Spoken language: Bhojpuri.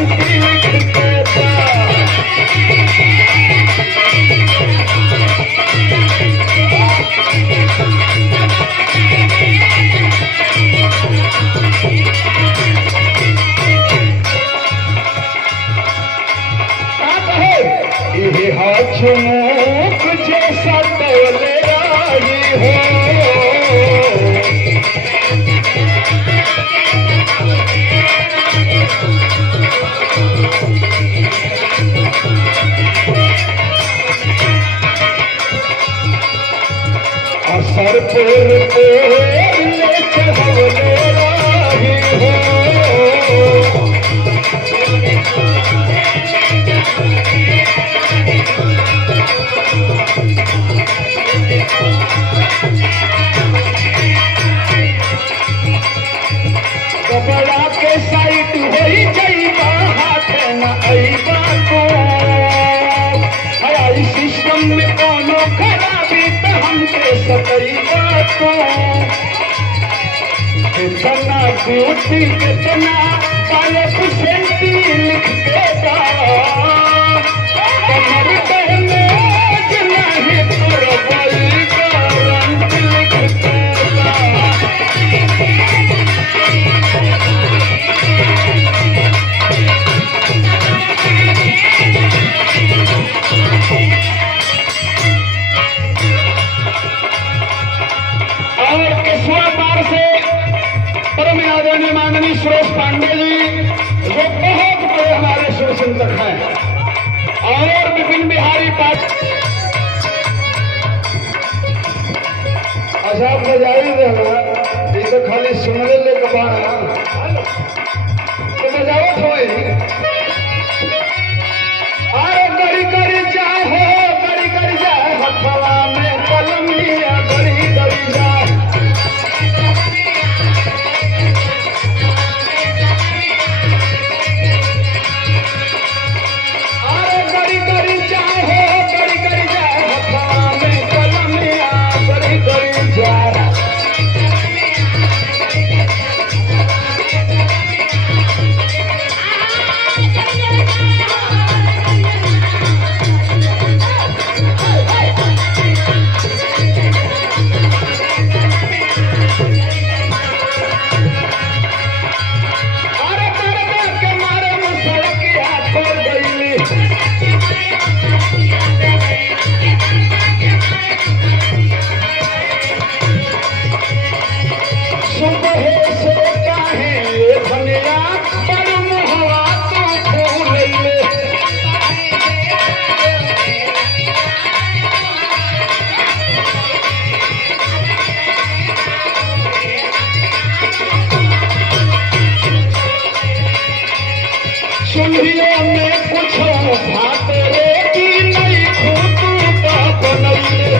गारंटी लिख देता। ये हाथ जैसा तोले आई हो, असर पर चढ़ले आई हो। कपड़ा के साइड होई जाइबा हाथ न आइबा को। हराई सिस्टम में कोनो खराबी तो हमके सतइबा को। कितना ब्यूटी कितना काले परसेंटी लिख देगा। कमर पहने नहीं करवई गारंटी लिख देगा। और केसवा पार से परम आदरणीय माननीय सुरेश पांडे जी जो बहुत बड़े हमारे शिवचिंतक हैं, और विपिन बिहारी पाठक। अच्छा बजाई देना तो खाली सुनने ले कबाना तो बजावत हो। अरे गड़ी गड़ी जाए हो, गड़ी गड़ी जाए हथवा में कलमिया, गड़ी गड़ी जाए। अरे गड़ी गड़ी जाए हो, गड़ी गड़ी जाए हथवा में कलमिया, गड़ी गड़ी जाए। चूल्हियों में कुछ भात रोटी नहीं खूब बनैले।